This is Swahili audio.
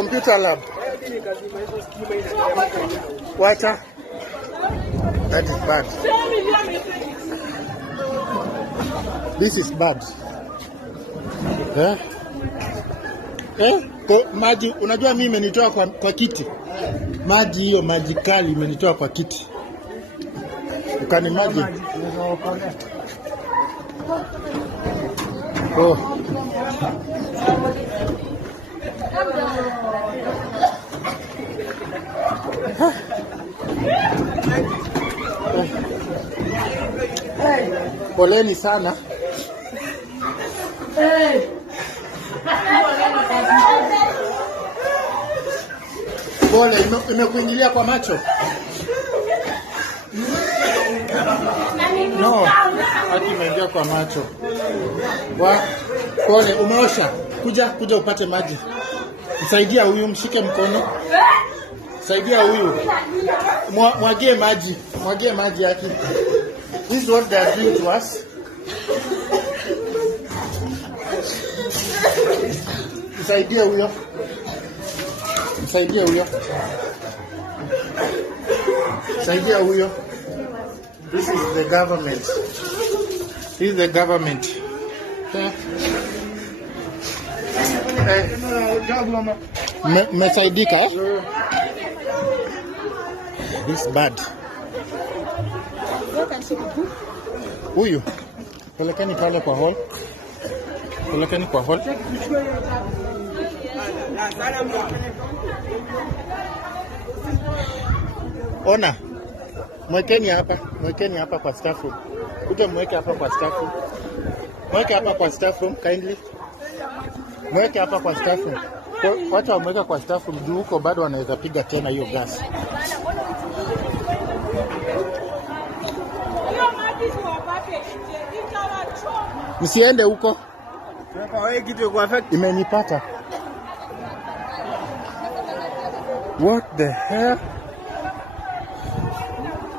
computer lab. Wacha. That is bad. This is bad. Maji, unajua mimi imenitoa kwa kiti. Maji hiyo, maji kali imenitoa kwa kiti. Ukani maji. Oh. Poleni sana. Pole, imekuingilia kwa macho. No, hadi imeingia kwa macho. Pole, umeosha. Kuja upate maji. Msaidia huyu, mshike mkono. Saidia huyu. Mwagie maji. Mwagie maji yake. This is what they are doing to us. Msaidia huyo. Msaidia huyo. Msaidia huyo. This is the government. This is the government. Mesaidika? This is bad. Huyu. Pelekeni pale kwa hall. Pelekeni kwa hall. Ona. Mwekeni hapa kwa staff room. Kuja mweke hapa kwa staff room. Mweke hapa kwa staff room kindly. Mweke hapa kwa staff room. Wacha wamweka kwa staff room juu huko bado wanaweza piga tena hiyo gas. Msiende huko. Imenipata. What the hell?